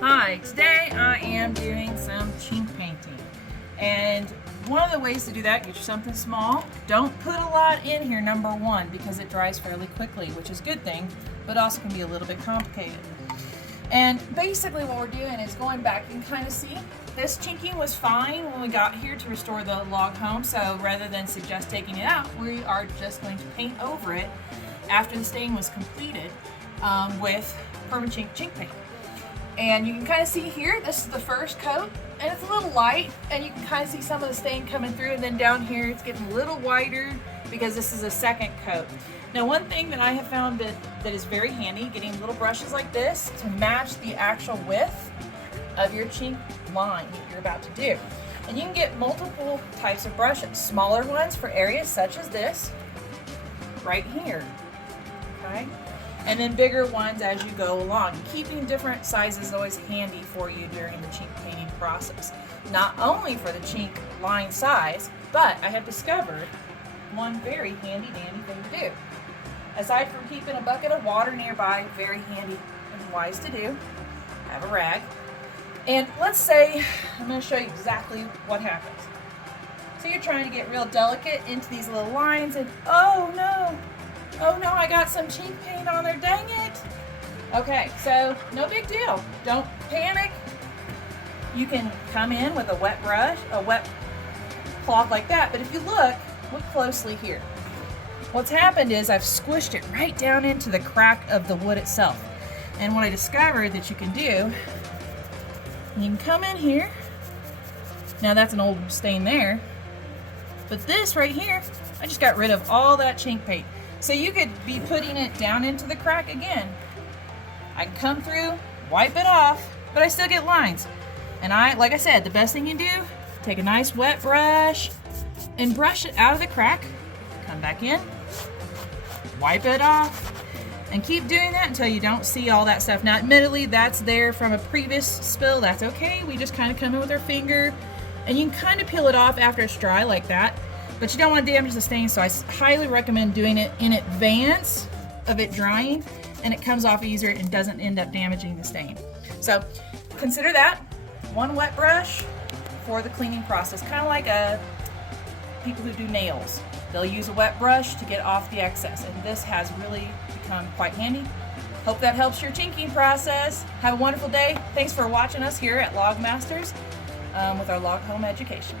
Hi, today I am doing some chink painting, and one of the ways to do that, get you something small. Don't put a lot in here, number one, because it dries fairly quickly, which is a good thing, but also can be a little bit complicated. And basically what we're doing is going back and kind of see, this chinking was fine when we got here to restore the log home, so rather than suggest taking it out, we are just going to paint over it after the stain was completed with perma chink paint. And you can kind of see here, this is the first coat, and it's a little light, and you can kind of see some of the stain coming through, and then down here it's getting a little whiter because this is a second coat. Now, one thing that I have found that is very handy, getting little brushes like this to match the actual width of your chink line that you're about to do. And you can get multiple types of brushes, smaller ones for areas such as this, right here, okay? And then bigger ones as you go along. Keeping different sizes is always handy for you during the chink painting process. Not only for the chink line size, but I have discovered one very handy dandy thing to do. Aside from keeping a bucket of water nearby, very handy and wise to do, I have a rag. And let's say, I'm going to show you exactly what happens. So you're trying to get real delicate into these little lines, and oh no, I got some chink paint on there, dang it. Okay, so no big deal. Don't panic. You can come in with a wet brush, a wet cloth like that, but if you look closely here. What's happened is I've squished it right down into the crack of the wood itself. And what I discovered that you can do, you can come in here. Now that's an old stain there, but this right here, I just got rid of all that chink paint. So you could be putting it down into the crack again. I can come through, wipe it off, but I still get lines. And like I said, the best thing you do, take a nice wet brush and brush it out of the crack, come back in, wipe it off, and keep doing that until you don't see all that stuff. Now, admittedly, that's there from a previous spill. That's okay. We just kind of come in with our finger, and you can kind of peel it off after it's dry like that. But you don't want to damage the stain, so I highly recommend doing it in advance of it drying, and it comes off easier and doesn't end up damaging the stain. So consider that one wet brush for the cleaning process, kind of like people who do nails. They'll use a wet brush to get off the excess, and this has really become quite handy. Hope that helps your chinking process. Have a wonderful day. Thanks for watching us here at Log Masters with our log home education.